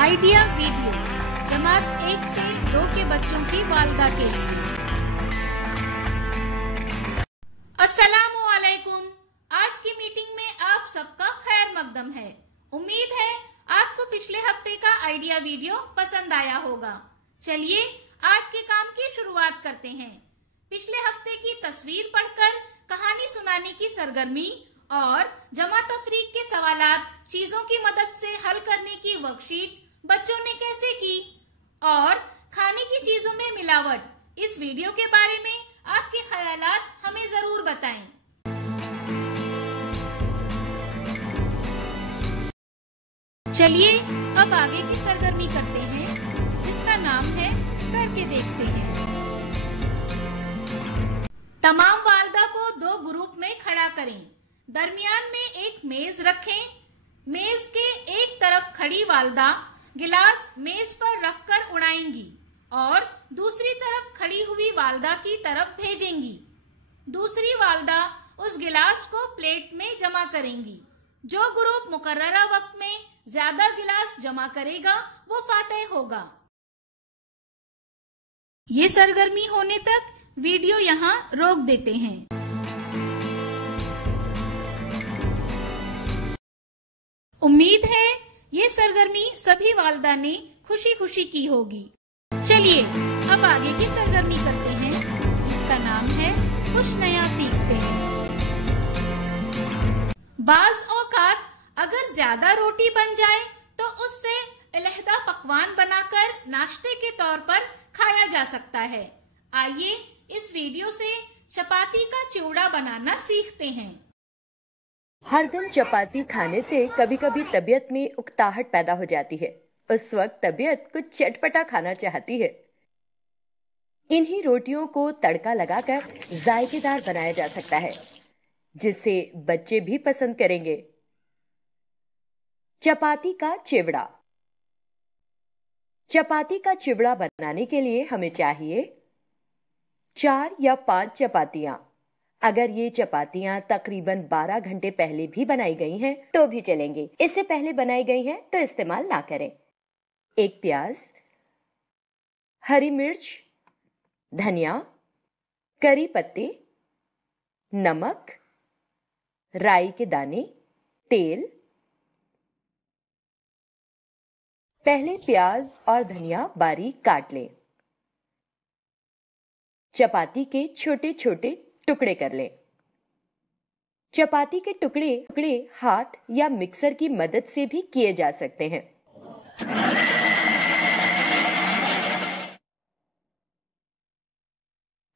Idea video जमात 1 से 2 के बच्चों की वालिदा के लिए। अस्सलामु अलैकुम। आज की मीटिंग में आप सबका खैर मकदम है। उम्मीद है आपको पिछले हफ्ते का आइडिया वीडियो पसंद आया होगा। चलिए आज के काम की शुरुआत करते हैं। पिछले हफ्ते की तस्वीर पढ़कर कहानी सुनाने की सरगर्मी और जमा तफरीक के सवालात चीजों की मदद से हल करने की वर्कशीट बच्चों ने कैसे की और खाने की चीजों में मिलावट, इस वीडियो के बारे में आपके ख्यालात हमें जरूर बताएं। चलिए अब आगे की सरगर्मी करते हैं जिसका नाम है करके देखते हैं। तमाम वालिदा को 2 ग्रुप में खड़ा करें। दरमियान में एक मेज रखें। मेज के एक तरफ खड़ी वालिदा गिलास मेज पर रखकर उड़ाएंगी और दूसरी तरफ खड़ी हुई वालिदा की तरफ भेजेंगी। दूसरी वालिदा उस गिलास को प्लेट में जमा करेंगी। जो ग्रुप मुकर्ररा वक्त में ज्यादा गिलास जमा करेगा वो फातेह होगा। ये सरगर्मी होने तक वीडियो यहाँ रोक देते हैं। उम्मीद है ये सरगर्मी सभी वालिदा ने खुशी खुशी की होगी। चलिए अब आगे की सरगर्मी करते हैं जिसका नाम है कुछ नया सीखते हैं। बाज औकात अगर ज्यादा रोटी बन जाए तो उससे अलहदा पकवान बनाकर नाश्ते के तौर पर खाया जा सकता है। आइए इस वीडियो से चपाती का चिवड़ा बनाना सीखते हैं। हर दिन चपाती खाने से कभी कभी तबीयत में उकताहट पैदा हो जाती है। उस वक्त तबीयत कुछ चटपटा खाना चाहती है। इन्हीं रोटियों को तड़का लगाकर जायकेदार बनाया जा सकता है जिससे बच्चे भी पसंद करेंगे। चपाती का चिवड़ा। चपाती का चिवड़ा बनाने के लिए हमें चाहिए 4 या 5 चपातियां। अगर ये चपातियां तकरीबन 12 घंटे पहले भी बनाई गई हैं तो भी चलेंगे। इससे पहले बनाई गई हैं तो इस्तेमाल ना करें। 1 प्याज, हरी मिर्च, धनिया, करी पत्ते, नमक, राई के दाने, तेल। पहले प्याज और धनिया बारीक काट लें। चपाती के छोटे छोटे टुकड़े कर लें। चपाती के टुकड़े हाथ या मिक्सर की मदद से भी किए जा सकते हैं।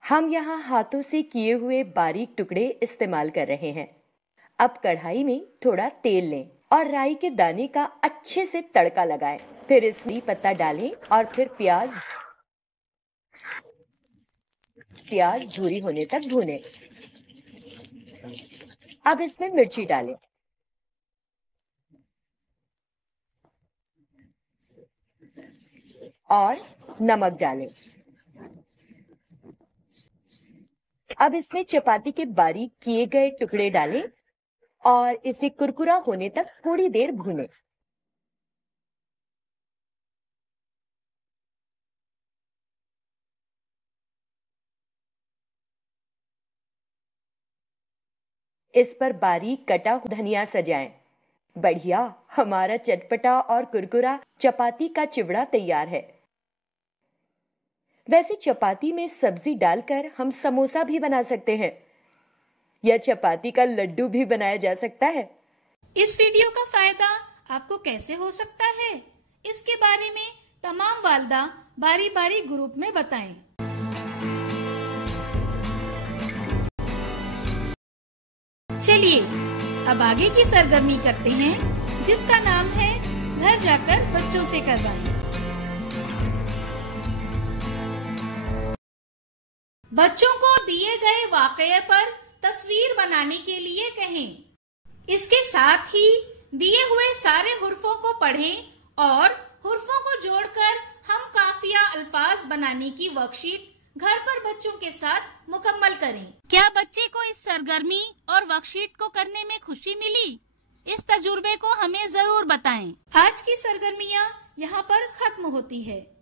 हम यहाँ हाथों से किए हुए बारीक टुकड़े इस्तेमाल कर रहे हैं। अब कढ़ाई में थोड़ा तेल लें और राई के दाने का अच्छे से तड़का लगाएं। फिर इसमें पत्ता डालें और फिर प्याज भूरी होने तक भूनें। अब इसमें मिर्ची डालें और नमक डालें। अब इसमें चपाती के बारीक किए गए टुकड़े डालें और इसे कुरकुरा होने तक थोड़ी देर भूनें। इस पर बारीक कटा धनिया सजाएं। बढ़िया, हमारा चटपटा और कुरकुरा चपाती का चिवड़ा तैयार है। वैसे चपाती में सब्जी डालकर हम समोसा भी बना सकते हैं या चपाती का लड्डू भी बनाया जा सकता है। इस वीडियो का फायदा आपको कैसे हो सकता है, इसके बारे में तमाम वालिदा बारी बारी ग्रुप में बताएं। चलिए अब आगे की सरगर्मी करते हैं जिसका नाम है घर जाकर बच्चों से करवाएं। बच्चों को दिए गए वाकये पर तस्वीर बनाने के लिए कहें। इसके साथ ही दिए हुए सारे हुर्फों को पढ़ें और हुर्फों को जोड़कर हम काफिया अल्फाज बनाने की वर्कशीट घर पर बच्चों के साथ मुकम्मल करें। क्या बच्चे को इस सरगर्मी और वर्कशीट को करने में खुशी मिली? इस तजुर्बे को हमें जरूर बताएं। आज की सरगर्मियाँ यहाँ पर खत्म होती है।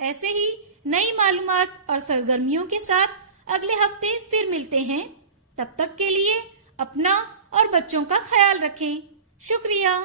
ऐसे ही नई मालूमात और सरगर्मियों के साथ अगले हफ्ते फिर मिलते हैं। तब तक के लिए अपना और बच्चों का ख्याल रखें। शुक्रिया।